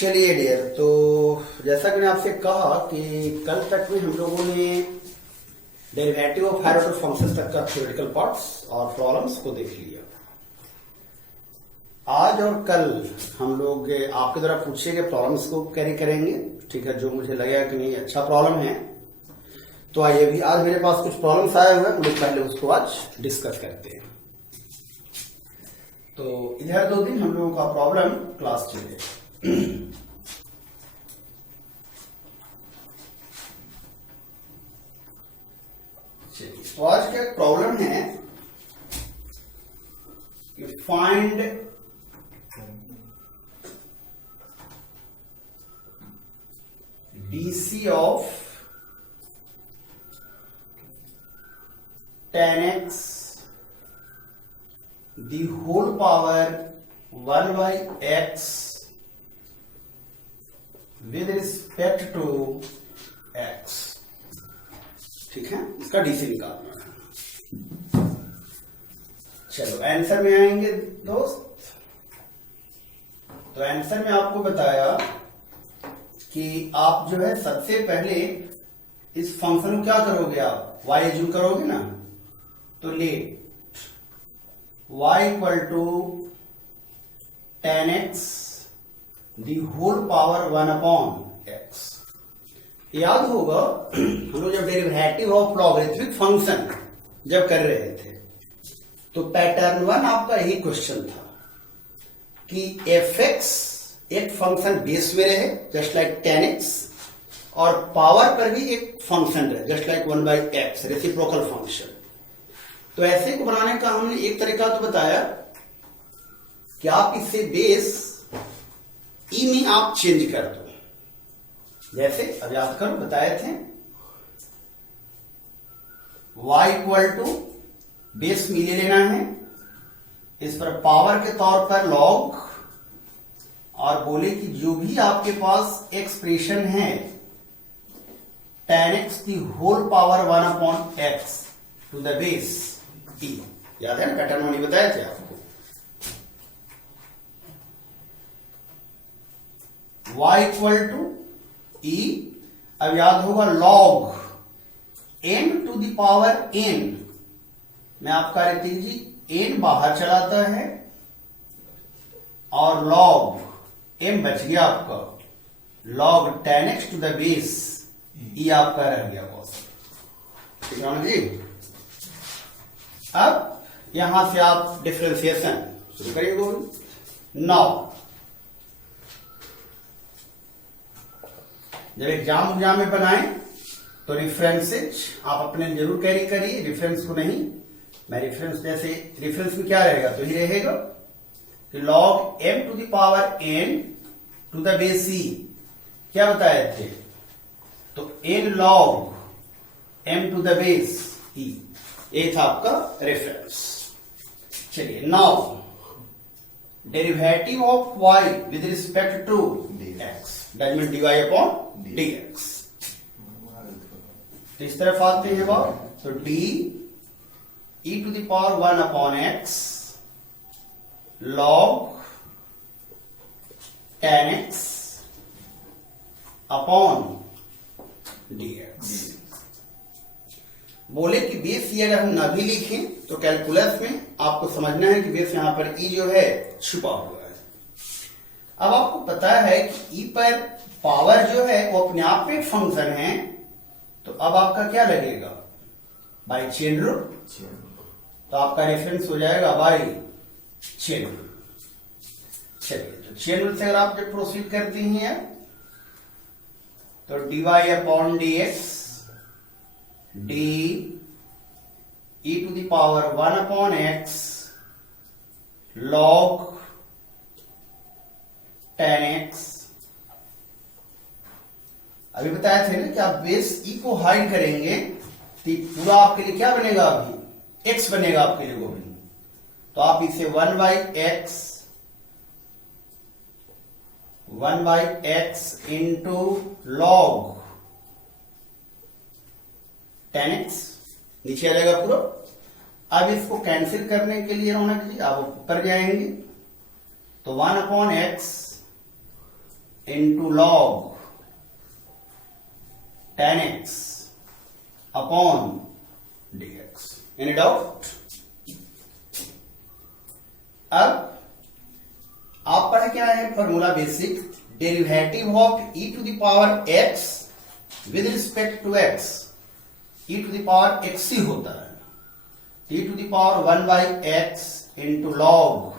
चलिए डियर, तो जैसा कि मैंने आपसे कहा कि कल तक में हम लोगों ने derivative of higher order functions तक का थ्योरेटिकल पार्ट्स और प्रॉब्लम्स को देख लिया। आज और कल हम लोग आपके द्वारा पूछे गए प्रॉब्लम्स को कैरी करेंगे। ठीक है, जो मुझे लगेगा कि नहीं अच्छा प्रॉब्लम है तो आइए भी आज मेरे पास कुछ प्रॉब्लम्स आए हुए हैं, मुझे पहले उसको आज डिस्कस करते हैं। तो इधर 2 दिन हम लोगों का प्रॉब्लम क्लास चलेगा। तो आज का प्रॉब्लम है कि find DC of tan x the whole power 1 by x with respect to x। ठीक है, इसका डीसी निकालना है। चलो आंसर में आएंगे दोस्त। तो आंसर में आपको बताया कि आप जो है सबसे पहले इस फंक्शन को क्या करोगे, आप y एज्यूम करोगे ना, तो let y equal to tan x the whole power 1 upon x। याद होगा हम लोग जब डेरिवेटिव ऑफ लॉगरिथमिक फंक्शन जब कर रहे थे तो पैटर्न 1 आपका यही क्वेश्चन था कि fx एक फंक्शन बेस में रहे जस्ट लाइक tan x और पावर पर भी एक फंक्शन रहे just like 1 by x, reciprocal function. तो ऐसे को बनाने का हमने एक तरीका तो बताया कि आप इसे बेस ई में आप चेंज कर दो। जैसे अब याद करो बताए थे y इक्वल टू बेस में ले लेना है, इस पर पावर के तौर पर लॉग, और बोले कि जो भी आपके पास एक्सप्रेशन है tan x की whole power 1 upon x to the base e। याद है ना, पैटर्न नहीं बताया थे आपको। y इक्वल टू e, अब याद होगा log n to the power n में आपका रहती जी n बाहर चलाता है और log m बच गया आपका, log tan x to the base e आपका रह गया बॉस। ठीक है जी। अब यहां से आप डिफरेंशिएशन शुरू करिए। नाउ जब एग्जाम में बनाएं तो रेफरेंसेज आप अपने जरूर कैरी करिए, रेफरेंस को नहीं। मैं रेफरेंस जैसे रेफरेंस में क्या रहेगा तो ही रहेगा कि log m to the power n to the base e क्या बताए थे, तो n log m to the base e, ये था आपका रेफरेंस। चलिए now derivative of y with respect to x that mean dy upon dx। तो इस तरफ आते हैं बात, तो d e to the power 1 upon x log tan x upon dx। बोले कि बेस ये अगर हम न भी लिखें तो कैलकुलस में आपको समझना है कि बेस यहां पर e जो है छुपा हुआ है। अब आपको पता है कि e पर पावर जो है वो अपने आप में फंक्शन है, तो अब आपका क्या लगेगा बाई चेन रूल। तो आपका रेफरेंस हो जाएगा बाई चेन रूल। चलिए तो चेन रूल से अगर आप जब प्रोसीड करती हैं तो dy upon dx d e to the power 1 upon x log tan x। अभी बताया थे ना कि आप बेस e को हाइड करेंगे तो पूरा आपके लिए क्या बनेगा, अभी x बनेगा आपके लिए वो भी। तो आप इसे 1 by x into log tan x नीचे आ जाएगा पूरा। अब इसको कैंसिल करने के लिए रौनक जी आप ऊपर जाएंगे तो 1 upon x into log tan x upon dx। Any doubt? अब आप पढ़े क्या है formula basic, derivative of e to the power x with respect to x, e to the power x ही होता है, e to the power 1 by x into log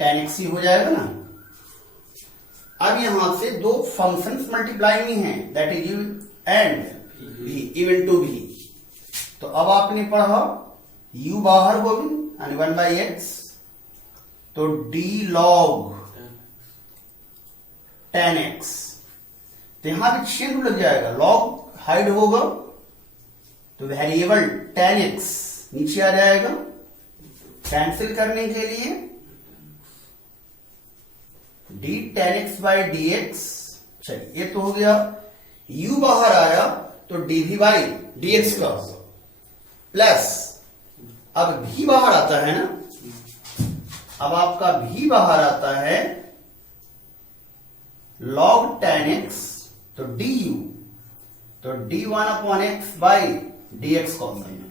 tan x ही हो जाएगा ना। अब यहां से दो फंक्शंस मल्टीप्लाई हुई हैं, that is u and v, even to v। तो अब आपने पढ़ा u बाहर गोविंद यानी 1 बाई एक्स, तो d लॉग tan x, तो यहां भी चेन लग जाएगा, लॉग हाइड होगा तो वेरिएबल tan x नीचे आ जाएगा। कैंसिल करने के लिए d tan x by d x, चलिए ये तो हो गया, u बाहर आया तो dv बाई डी एक्स का होगा, प्लस अब v बाहर आता है ना, अब आपका v बाहर आता है log tan x, तो du, तो d1 upon x by d x common.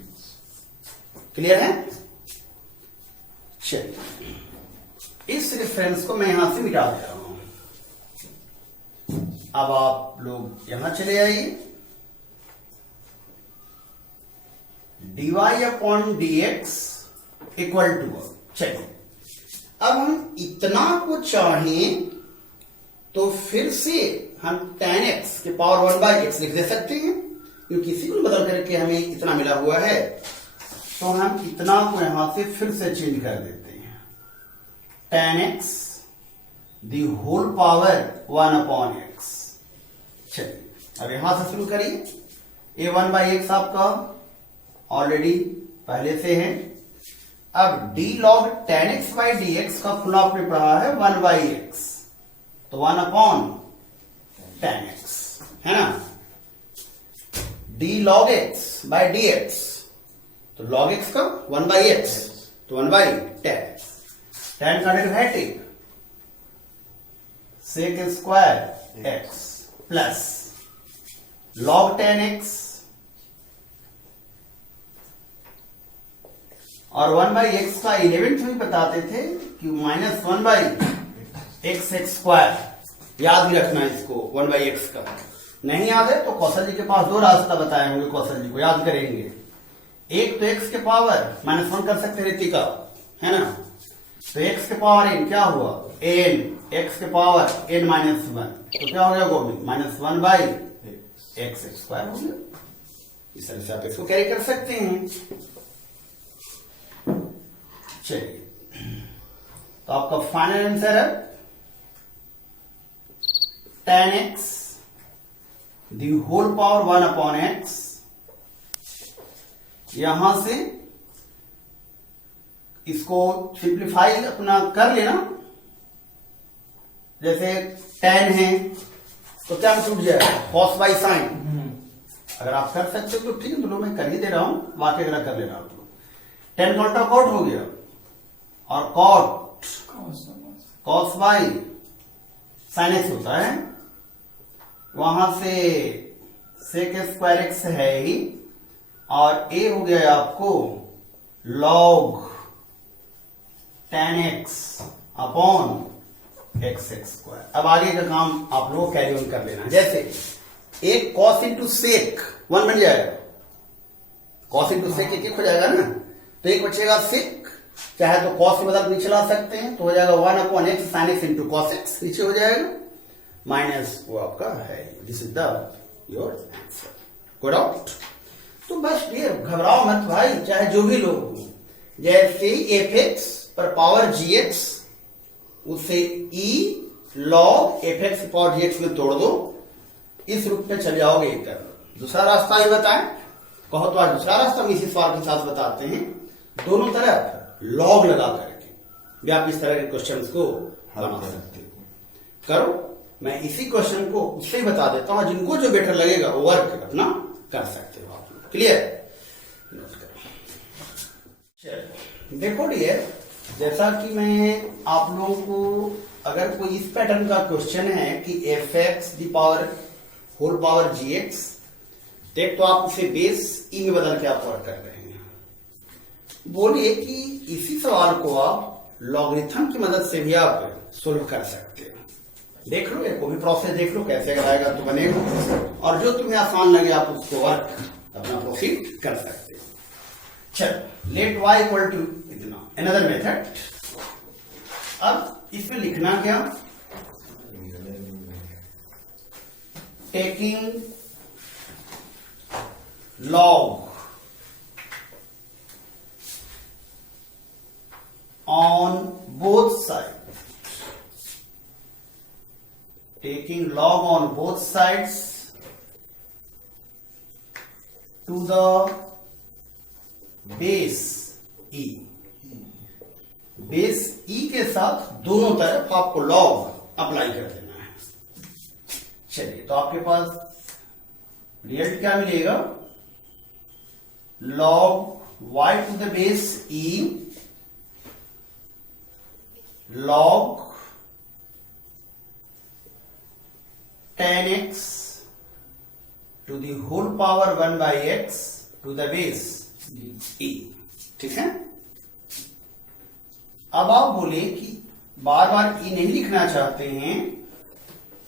Clear है? चलिए इस रेफरेंस को मैं यहां से मिटा दे रहा हूं। अब आप लोग यहां चले आइए, dy upon d x equal to, चलिए अब हम इतना को चाहें तो फिर से हम tan x के पावर 1 बाई एक्स लिख दे सकते हैं, क्योंकि इसी को बदल करके हमें इतना मिला हुआ है, तो हम इतना को यहां से फिर से चेंज कर देते हैं, tan x the whole power 1 upon x. चलिए अब यहां से शुरू करिए, ये 1 बाई एक्स आपका ऑलरेडी पहले से है। अब d log tan x by d x का फुल आपने पढ़ा है 1 बाई एक्स, तो 1 अपॉन tan x है ना, d log x by d x, तो log x का 1 बाई एक्स, तो 1 बाई tan, tan का derivative sec square x plus log tan x, और 1 बाई एक्स का 11th में बताते थे कि माइनस 1 बाई एक्स स्क्वायर, याद भी रखना है इसको, 1 बाई एक्स का। नहीं याद है तो कौशल जी के पास दो रास्ता बताए होंगे, कौशल जी को याद करेंगे, एक तो एक्स के पावर -1 कर सकते रितिका, है ना, तो एक्स के पावर n क्या हुआ n, एक्स के पावर n -1, तो क्या हो गया गोविंद, -1 बाई एक्स स्क्वायर हो गया। इस तरह से आप इसको कैरी कर सकते हैं। चलिए तो आपका फाइनल आंसर है tan x the whole power 1 upon x. यहां से इसको सिंप्लीफाई अपना कर लेना, जैसे tan है तो क्या छूट जाएगा, cos बाई साइन, अगर आप कर सकते हो तो ठीक है, तो मैं कर ही दे रहा हूं, बाकी अगर कर लेना आप लोग, tan कॉट का कॉट हो गया, और cot cos by sine x होता है, वहां से sec स्क्वायर एक्स है ही, और a हो गया आपको log tan x upon x square. अब आगे का काम आप लोग कैरी ऑन कर लेना, जैसे एक cos इंटू सेक 1 बन जाएगा, cos इंटू सेक एक हो जाएगा ना, तो एक बचेगा सेक, चाहे तो cos के बदल नीचे ला सकते हैं, तो हो जाएगा 1 upon x sine x into cos x, नीचे हो जाएगा, माइनस वो आपका है, this is the your answer. Good out. तो बस डियर घबराओ मत भाई, चाहे जो भी लोग हो, जैसे एफ एक्स पर पावर जी एक्स, उसे ई log F x power g x में तोड़ दो, इस रूप में चले जाओगे ये कर लो। दूसरा रास्ता ही बताएं, कहो तो आज दूसरा रास्ता हम इसी सवाल के साथ बताते हैं, दोनों तरफ लॉग लगा करके भी आप इस तरह के क्वेश्चन को बना सकते हो। करो, मैं इसी क्वेश्चन को उससे ही बता देता हूं, जिनको जो बेटर लगेगा वो वर्क अपना कर सकते हो आप लोग। क्लियर? नोट करो। चलो देखो डियर, जैसा कि मैं आप लोगों को अगर कोई इस पैटर्न का क्वेश्चन है कि f x the power whole power g x, तो आप उसे बेस ई में बदल के आप वर्क कर रहे हैं। बोलिए कि इसी सवाल को आप लॉगरिथम की मदद से भी आप सोल्व कर सकते हो। देख लो, एक वो भी प्रोसेस देख लो कैसे आएगा तो बनेगा, और जो तुम्हें आसान लगे आप उसको वर्क अपना प्रोसीड कर सकते हो। चलो, लेट y इक्वल टू इतना, अनदर मेथड। अब इसमें लिखना क्या, taking log on both sides, taking log on both sides to the base e, base e के साथ दोनों तरफ आपको लॉग अप्लाई कर देना है। चलिए, तो आपके पास रिजल्ट क्या मिलेगा, log y to the base e log tan x to the whole power 1 by x to the base e। ठीक है। अब आप बोले कि बार बार ई नहीं लिखना चाहते हैं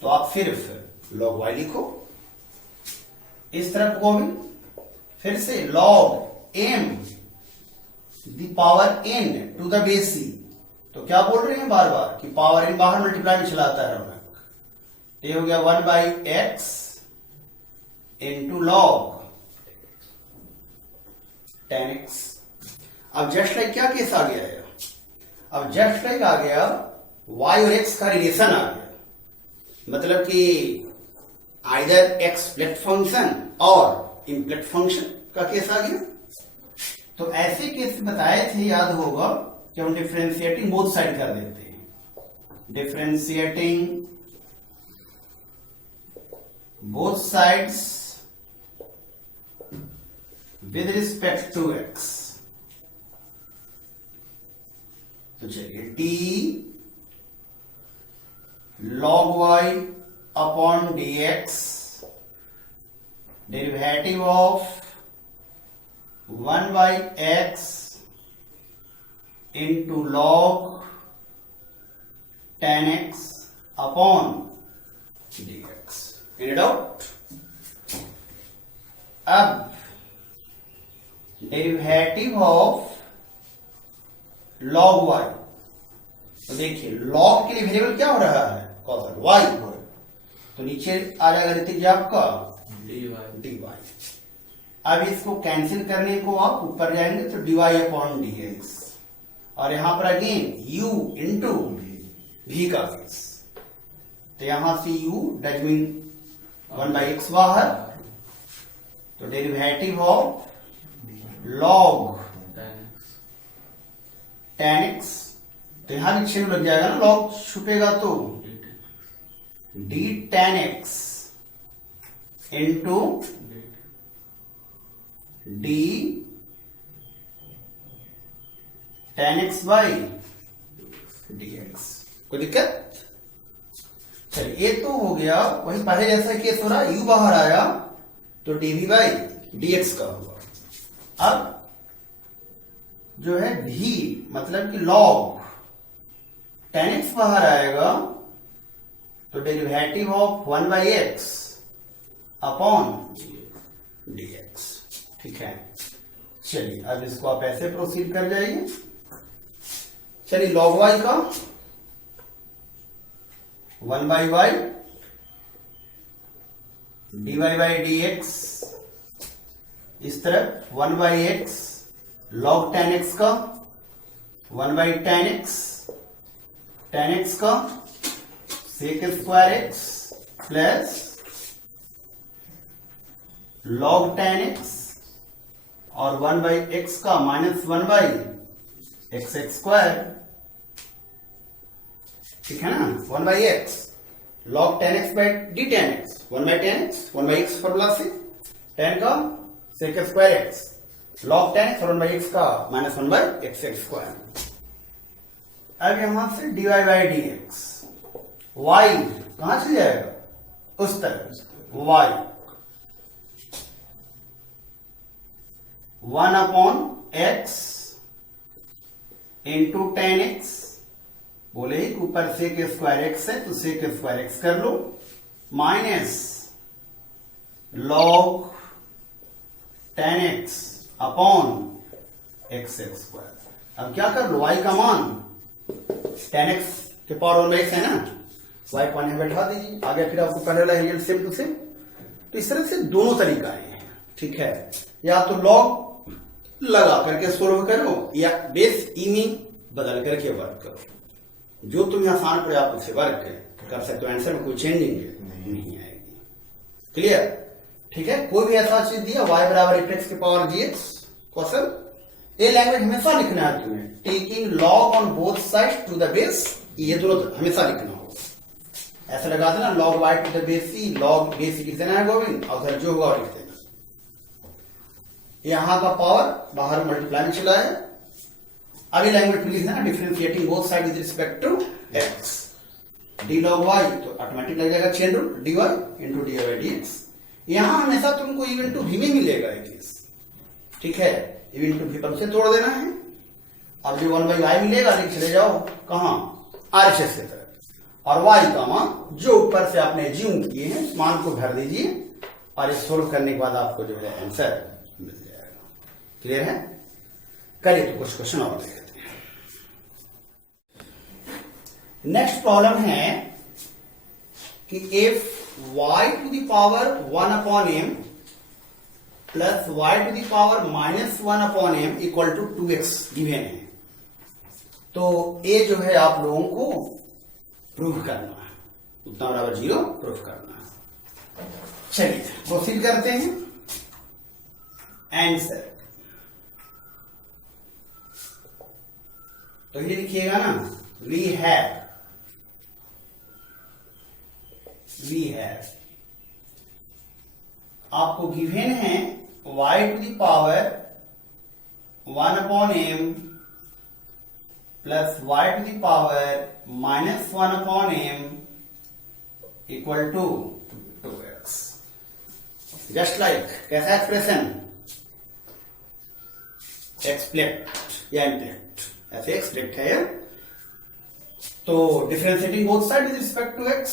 तो आप सिर्फ log y लिखो, इस तरफ को भी फिर से log m the power n to the base c। तो क्या बोल रहे हैं बार बार कि पावर n बाहर मल्टीप्लाई में चलाता है रौनक, ये हो गया 1 by x इंटू log tan x। अब जस्ट लाइक क्या केस आ गया है, अब जस्ट लाइक आ गया y और x का रिलेशन आ गया, मतलब कि आइदर x फ्लैट फंक्शन और इम्प्लेट फंक्शन का केस आ गया। तो ऐसे केस बताए थे, याद होगा कि हम डिफरेंशिएटिंग बोथ साइड कर देते हैं, differentiating both sides with respect to x। तो चलिए, d log y अपॉन dx derivative of 1 by x इंटू log tan x upon dx। In doubt. अब डेरिवेटिव ऑफ log y, तो देखिए log के लिए वेरिएबल क्या हो रहा है, कॉसल y, तो नीचे आ जाएगा ऋतिक आपका dy। अब इसको कैंसिल करने को आप ऊपर जाएंगे तो dy अपॉन dx, और यहां पर अगेन u इंटू v का केस, तो यहां से u does mean 1 by x बाहर, तो derivative of log tan x, तो यहां भी चिन्ह लग जाएगा ना, log छुपेगा तो d tan x into d tan x by dx। कोई दिक्कत? चलिए, ये तो हो गया वही पहले जैसा केस हो रहा, u बाहर आया तो dv बाई dx का हुआ। अब जो है v मतलब कि log tan x बाहर आएगा तो derivative of 1 by x upon dx। ठीक है। चलिए, अब इसको आप ऐसे प्रोसीड कर जाइए। चलिए, log y का 1 by y dy by dx, इस तरफ 1 by x log tan x का 1 by tan x का sec square x plus log tan x और 1 by x का माइनस 1 by x स्क्वायर। ठीक है ना, 1 by x log tan x by d tan x, 1 by tan x, 1 by x formula से tan का sec square x log tan x और 1 by x का minus 1 by x square. अब यहां से dy by dx y कहां चल जाएगा, उस तरफ, y 1/x इंटू 10x, बोले ही ऊपर सेक स्क्वायर एक्स है तो सेक स्क्वायर एक्स कर लो, minus log 10x upon x square. अब क्या कर लो, y का मान 10x के पावर 1/x है ना, y को यहां बैठा दीजिए, आगे फिर आपको करने वाला रिजल्ट सेम टू सेम। तो इस तरह से दोनों तरीका है, ठीक है, या तो लॉग लगा करके सोल्व करो या बेस ई में बदल करके वर्क करो, जो तुम्हें आसान पड़े आप उससे वर्क कर सकते हो, आंसर में कोई चेंजिंग नहीं आएगी। क्लियर, ठीक है। कोई भी ऐसा चीज दिया y बराबर एफ के पावर gx क्वेश्चन, ये लैंग्वेज हमेशा लिखना है तुम्हें, taking log on both side to the base, ये दोनों हमेशा लिखना होगा। ऐसा लगा देना log y to the base c, log base लिख देना है गोविंद, और उधर जो होगा लिख देना। यहां का पावर बाहर मल्टीप्लाई में चला है, अगली लैंग्वेज में लिखना है differentiating both side with respect to x, d log y तो ऑटोमेटिक लग जाएगा chain rule dy into d by d x. यहां हमेशा तुमको इवन टू भी में मिलेगा ये चीज, ठीक है, इवन टू भी पर से तोड़ देना है। अब जो 1/y मिलेगा लिख चले जाओ कहां, RHS की तरफ, और y का मान जो ऊपर से आपने ज्यूम किए हैं मान को भर दीजिए, और इस सोल्व करने के बाद आपको जो है आंसर मिल जाएगा। क्लियर है, करिए तो कुछ क्वेश्चन और देखते हैं। नेक्स्ट प्रॉब्लम है कि if y to the power 1/m plus y to the power -1/m equal to 2x given है, तो ये जो है आप लोगों को प्रूफ करना है, उतना बराबर 0 प्रूफ करना है। चलिए प्रोसीड करते हैं। आंसर तो ये लिखिएगा ना, वी हैव आपको गिवन है y to the power 1/m plus y to the power -1/m equal to 2x। Just like कैसा एक्सप्रेशन, एक्सप्लेक्ट या इंप्लेक्ट, ऐसे एक्सप्लेक्ट है। तो differentiating both side with respect to x,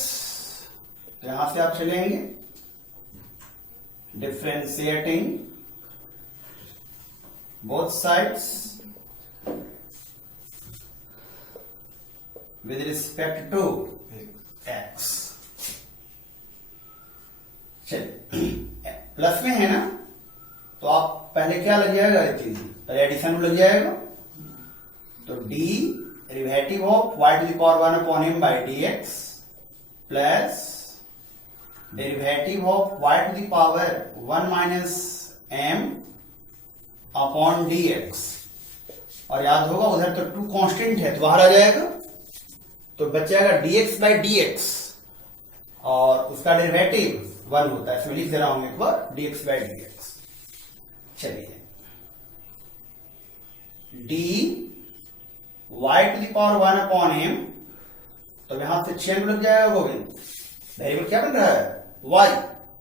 तो यहां से आप चलेंगे differentiating both sides with respect to x। चलिए प्लस में है ना, तो आप पहले क्या लग जाएगा, पहले एडिशन लग जाएगा, तो d derivative of y to the power 1/m by d x plus derivative of y to the power 1 minus m upon d x, और याद होगा उधर तो 2 कांस्टेंट है तो बाहर आ जाएगा, तो बच जाएगा dx बाई डी एक्स, और उसका डेरिवेटिव 1 होता है, इसमें लिख दे रहा हूं एक बार dx बाई डी एक्स। चलिए d y to the power 1/m, तो यहां से चेन लग जाएगा गोविंद, वेरिएबल क्या बन रहा है y,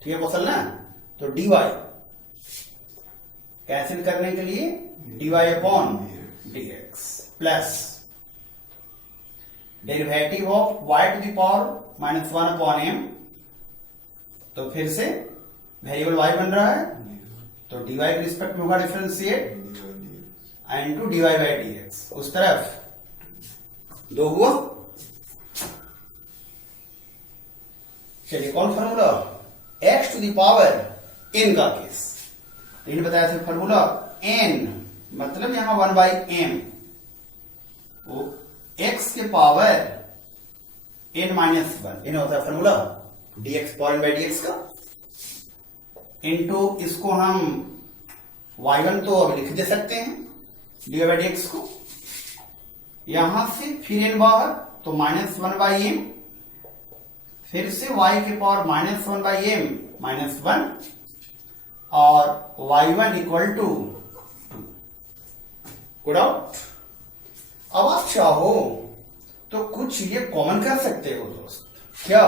ठीक है कौशल ना, तो dy कैंसिल करने के लिए dy upon dx plus derivative of y to the power -1/m, तो फिर से वेरिएबल y बन रहा है, तो dy के रिस्पेक्ट में होगा differentiate into dy by d x, उस तरफ 2 हुआ। चलिए कौन formula, x to the power n का केस, तो इन्हें बताया था फॉर्मूला n, मतलब यहां 1/m, वो x के पावर n-1, इन्हें होता है formula dx power n by d x का, इंटू इसको हम y1 तो अभी लिख दे सकते हैं dy बाई डी एक्स को, यहां से फिर n बाहर तो -1/m, फिर से y के पावर -1/m -1, और y1 equal to 2। Good out. अब आप चाहो तो कुछ चीजें कॉमन कर सकते हो दोस्त, क्या?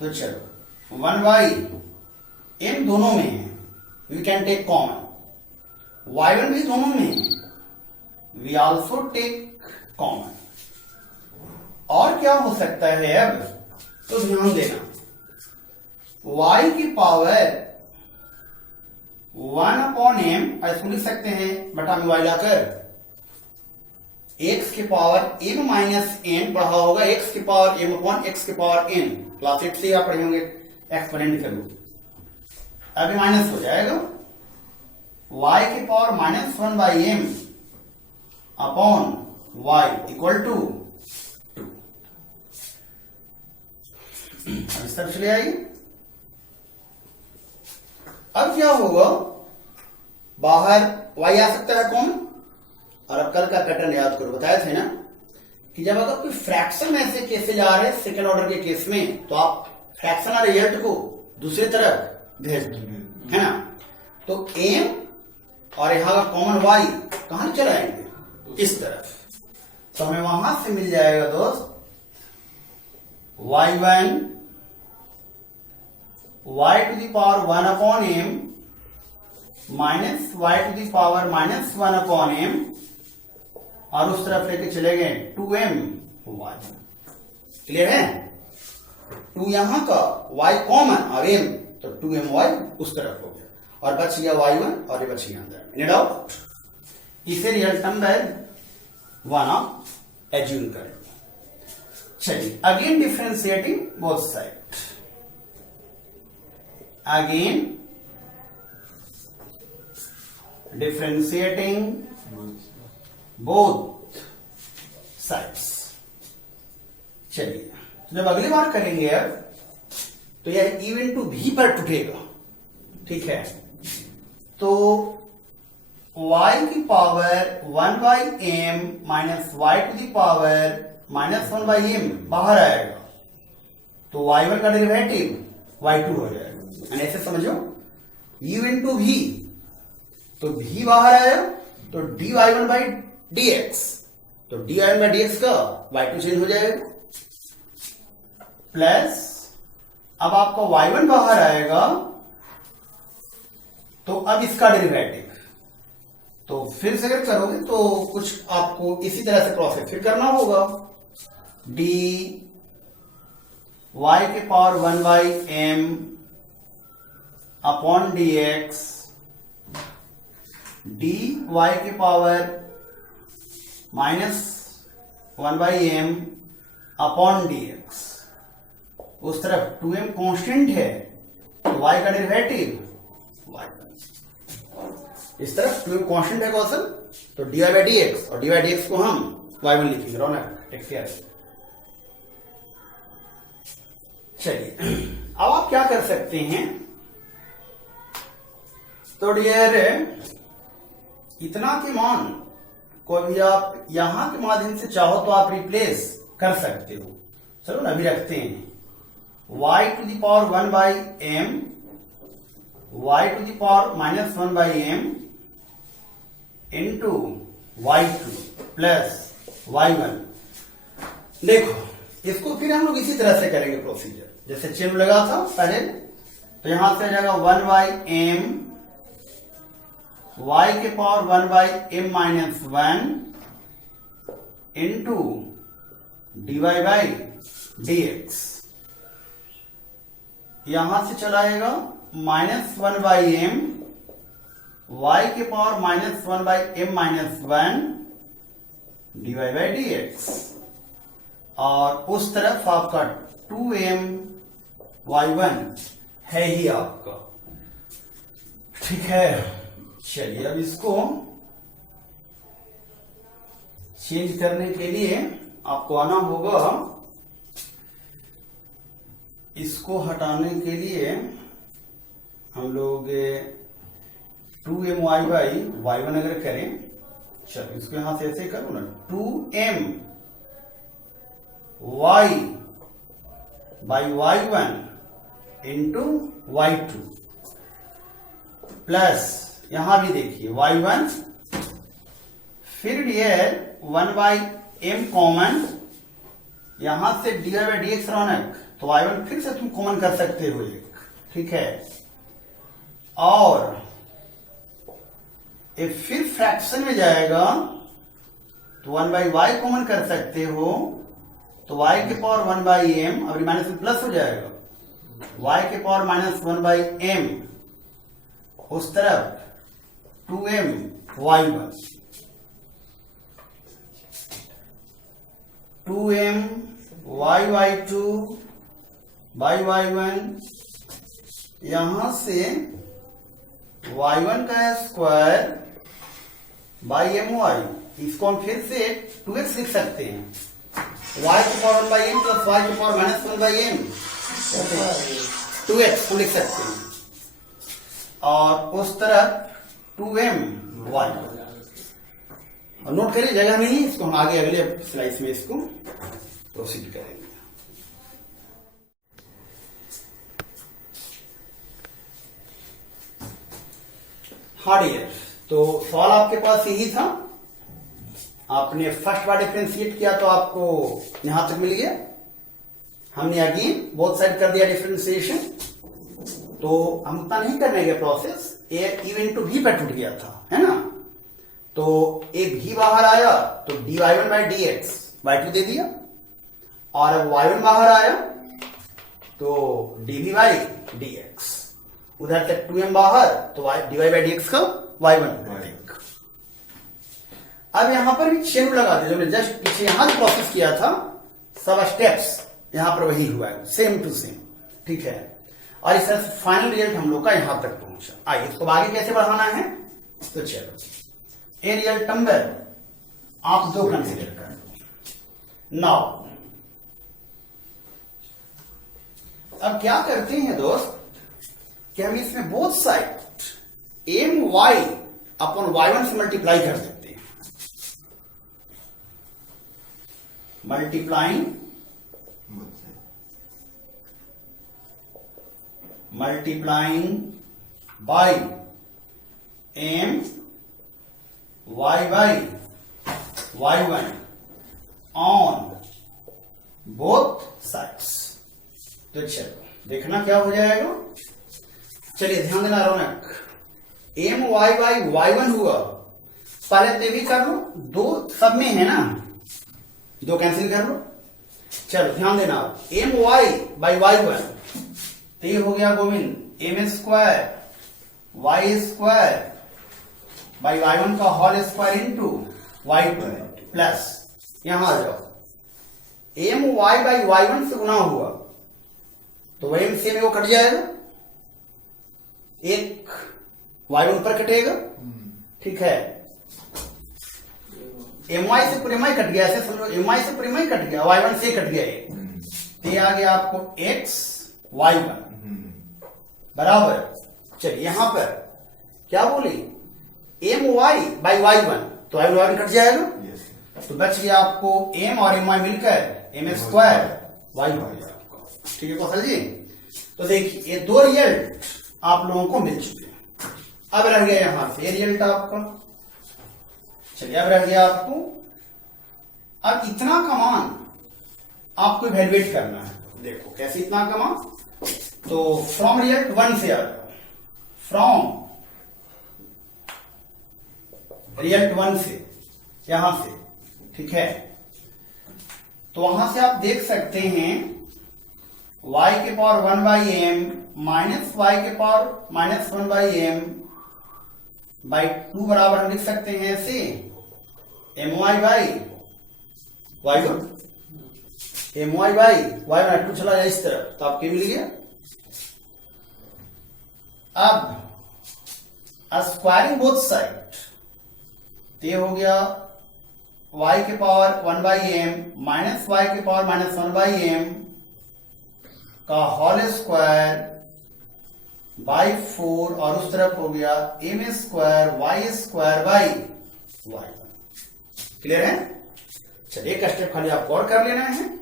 तो चलो 1/m दोनों में है, we can take common. y1 भी दोनों में है, वी ऑल्सो टेक कॉमन. और क्या हो सकता है अब? तो ध्यान देना, y की पावर 1/m ऐसे लिख सकते हैं बटा में y लाकर x की पावर m माइनस n पढ़ा होगा, x की पावर m अपॉन x की पावर n. क्लास 8 से आप पढ़े होंगे एक्सपोनेंट के रूप. अभी माइनस हो जाएगा, y की power -1/m upon y equal to 2. अब इस तरफ चले आइए. अब क्या होगा, बाहर y आ सकता है कौन? और अब कल का पैटर्न याद करो, बताया थे ना कि जब अगर कोई फ्रैक्शन में ऐसे केस जा रहे हैं सेकंड ऑर्डर के केस में, तो आप फ्रैक्शन और रिजल्ट को दूसरी तरफ भेज दो, है ना. तो m और यहां का कॉमन y कहां चलाएंगे? इस तरफ. तो हमें वहां से मिल जाएगा दोस्त y1 y to the power 1/m minus y to the power -1/m और उस तरफ लेके चले गए 2m y. क्लियर है? 2 यहां का y कॉमन और m, तो 2my उस तरफ हो गया और बच गया y1 और ये बच गया अंदर. Any doubt? इसे रियल नंबर 1 आप एज्यूम करें. चलिए again differentiating both side. Again differentiating both sides. चलिए जब अगली बार करेंगे अब, तो यह इवन टू भी पर टूटेगा. ठीक है, तो y की power 1/m minus y to the power -1/m बाहर आएगा, तो y1 का डेरिवेटिव y2 हो जाएगा. ऐसे समझो, u इंटू भी, तो भी बाहर आया तो dy1/dx, तो dy1/dx का y2 चेंज हो जाएगा. प्लस अब आपका y1 बाहर आएगा, तो अब इसका डेरिवेटिव. तो फिर से अगर करोगे तो कुछ आपको इसी तरह से प्रोसेस फिर करना होगा. dy के power 1/m upon dx, dy के पावर -1/m अपॉन dx. उस तरफ 2m कांस्टेंट है, तो y का डेरिवेटिव y. इस तरफ 2m कांस्टेंट है कौशल, तो dy/dx और dy/dx को हम y1 लिखेंगे. रौनक टेक केयर. चलिए अब आप क्या कर सकते हैं, तो डियर इतना के मान को भी आप यहां के माध्यम से चाहो तो आप रिप्लेस कर सकते हो. चलो ना, अभी रखते हैं y to the power 1/m y to the power -1/m into y2 plus y1. देखो इसको फिर हम लोग इसी तरह से करेंगे प्रोसीजर, जैसे चिन्ह लगा था पहले, तो यहां से आ जाएगा 1/m y के power 1/m minus 1 into dy/dx. यहां से चलाएगा -1/m y के पावर -1/m माइनस 1 dy/dx. और उस तरफ आपका 2m y1 है ही आपका. ठीक है, चलिए अब इसको चेंज करने के लिए आपको आना होगा, इसको हटाने के लिए हम लोग 2my/y1 अगर करें, चलो इसको यहां से ऐसे करो ना, 2m y/y1 into y2 plus यहां भी देखिए y1, फिर ये 1/m कॉमन, यहां से dy बाई dx रौनक, तो y1 फिर से तुम कॉमन कर सकते हो एक, ठीक है। और ये फिर फ्रैक्शन में जाएगा तो 1/y कॉमन कर सकते हो, तो y के पावर 1/m, अब माइनस में प्लस हो जाएगा, y के पावर माइनस 1/m, उस तरफ 2m y1, 2m y2 by y1, यहां से y1 का स्क्वायर बाई my, इसको हम फिर से 2x लिख सकते हैं, y के पावर 1/m प्लस y के पावर माइनस 1/m, 2x को लिख सकते हैं, और उस तरफ 2m y। और नोट करिए जगह नहीं, इसको हम आगे अगले स्लाइड में इसको प्रोसीड करेंगे। हाँ डियर, तो सवाल आपके पास यही था, आपने फर्स्ट बार डिफरेंशिएट किया तो आपको यहां तक मिल गया, हमने अगेन बोथ साइड कर दिया डिफरेंशिएशन, तो हम उतना नहीं करने गए प्रोसेस, ए इवेंट टू भी पर टूट गया था, है ना। तो एक भी बाहर आया तो dy1 बाई dx y2 दे दिया, और अब y1 बाहर आया तो dv बाई dx, उधर से 2m बाहर तो dy बाई dx का y1। अब यहां पर भी चेन लगा दिया, जो मैंने जस्ट पीछे यहां जो प्रोसेस किया था, सब स्टेप्स यहां पर वही हुआ है, सेम टू सेम, ठीक है। और इस तरह से फाइनल रिजल्ट हम लोग का यहां तक पहुंचा। आइए इसको आगे कैसे बढ़ाना है, तो चलो ए रियल नंबर आप दो कंसीडर कर लो। नाउ अब क्या करते हैं दोस्त कि हम इसमें both side m y upon y1 से मल्टीप्लाई कर देते हैं, multiplying by m y by y1 on both sides. तो चलो देखना क्या हो जाएगा, चलिए ध्यान देना रौनक, एम वाई बाई y1 हुआ, पहले तो भी कर लो, दो सब में है ना, दो कैंसिल कर लो। चलो ध्यान देना, एम वाई बाई y1, तो ये हो गया Govind m square y square by y1 का whole square into y2 plus, यहां आ जाओ, एम वाई बाई y1 से गुना हुआ तो वही से में वो कट जाएगा, एक y1 ऊपर कटेगा, ठीक है। एम वाई से पूरे माई कट गया, ऐसे समझो एम वाई से पूरे माई कट गया, y1 से कट गया एक, तो ये आ गया आपको x y1 बराबर। चलिए यहां पर क्या बोली, एम वाई बाई y1, तो y1 कट जाएगा, तो बच गया आपको m और m y मिलकर m स्क्वायर y हो गया आपको, ठीक है कौशल जी। तो देखिए ये दो रिजल्ट आप लोगों को मिल चुके हैं, अब रह गया यहां से रिजल्ट आपका। चलिए अब रह गया आपको, अब इतना का मान आपको इवैल्यूएट करना है, देखो कैसे इतना का मान, तो फ्रॉम रिजल्ट 1 से आ जाओ, फ्रॉम रिजल्ट 1 से यहां से, ठीक है। तो वहां से आप देख सकते हैं y के पावर 1/m माइनस y के पावर माइनस 1/m बाई 2 बराबर हम लिख सकते हैं ऐसे my by y1, my by y1, 2 चला जाए इस तरफ तो आपके मिल गया। अब स्क्वायरिंग बोथ साइड, तो ये हो गया y के पावर 1/m माइनस y के पावर माइनस 1/m का होल स्क्वायर बाई 4, और उस तरफ हो गया m square y square by y1। Clear है। चलिए एक स्टेप खाली आपको और कर लेना है,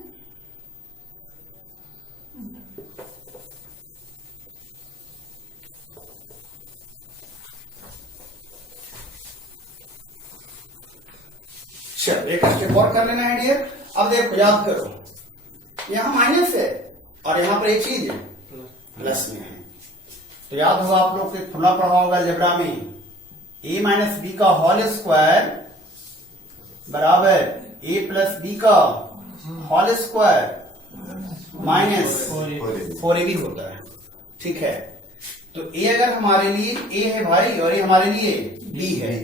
चलो एक स्टेप और कर लेना है डियर। अब देखो याद करो, यहाँ माइनस है और यहाँ पर एक चीज प्लस में है। तो याद होगा आप लोग को फॉर्मूला पढ़ा होगा अलजेब्रा में, a माइनस बी का होल स्क्वायर बराबर a प्लस बी का होल स्क्वायर माइनस 4ab होता है। ठीक है, तो a अगर हमारे लिए a है भाई और ये हमारे लिए b है,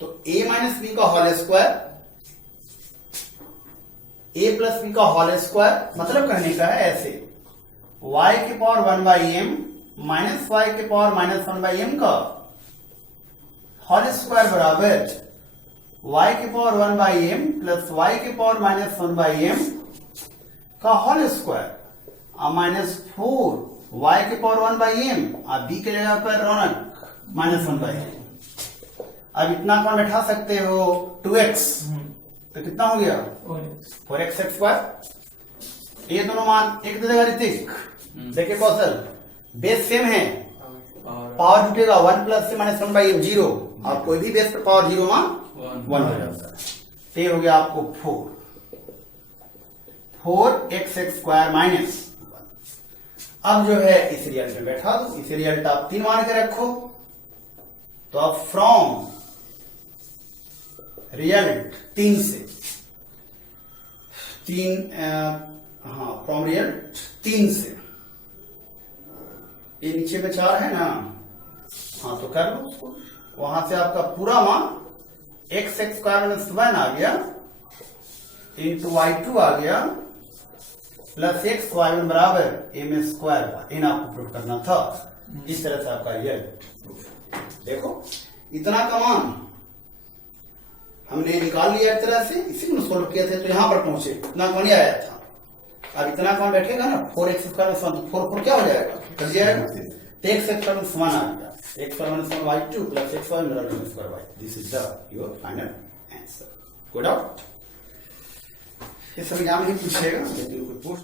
तो a माइनस बी का whole square a plus b का होल स्क्वायर, मतलब कहने का है ऐसे y के पावर 1/m माइनस y के पावर माइनस 1/m का होल स्क्वायर बराबर y के पावर 1/m प्लस y के पावर माइनस 1/m का होल स्क्वायर माइनस 4 y के पावर 1/m अब b के जगह पर रौनक माइनस 1/m। अब इतना कौन बैठा सकते हो 2x, तो कितना हो गया 4x स्क्वायर। ये दोनों मान एक दे देगा ऋतिक, देखिए कौशल, बेस सेम है, पावर जुटेगा 1 प्लस से माइनस 1/m 0, और कोई भी बेस पर पावर 0 मान 1 हो जाता है। तो ये हो गया आपको 4x स्क्वायर माइनस। अब जो है इस रिजल्ट में बैठा दो, इस रिजल्ट आप 3 मान के रखो, तो अब फ्रॉम रिजल्ट 3 से 3 फ्रॉम रिजल्ट 3 से ये नीचे में 4 है ना, हाँ तो कर लो उसको, वहां से आपका पूरा मान x स्क्वायर माइनस 1 आ गया इंटू y2 आ गया प्लस x y1 बराबर m स्क्वायर, इन आपको प्रूफ करना था। इस तरह से आपका रिजल्ट देखो, इतना का मान हमने निकाल लिया एक तरह से, इसी में सोल्व किए थे तो यहां पर पहुंचे, इतना कौन आया था। अब इतना कौन बैठेगा ना 4x स्क्वायर में 4 क्या हो जाएगा, कर जाएगा, तो x स्क्वायर में समान आ गया, x square minus y2 plus x square minus square y, this is the your final answer. Good out, ये सब एग्जाम में पूछेगा, लेकिन कोई पूछ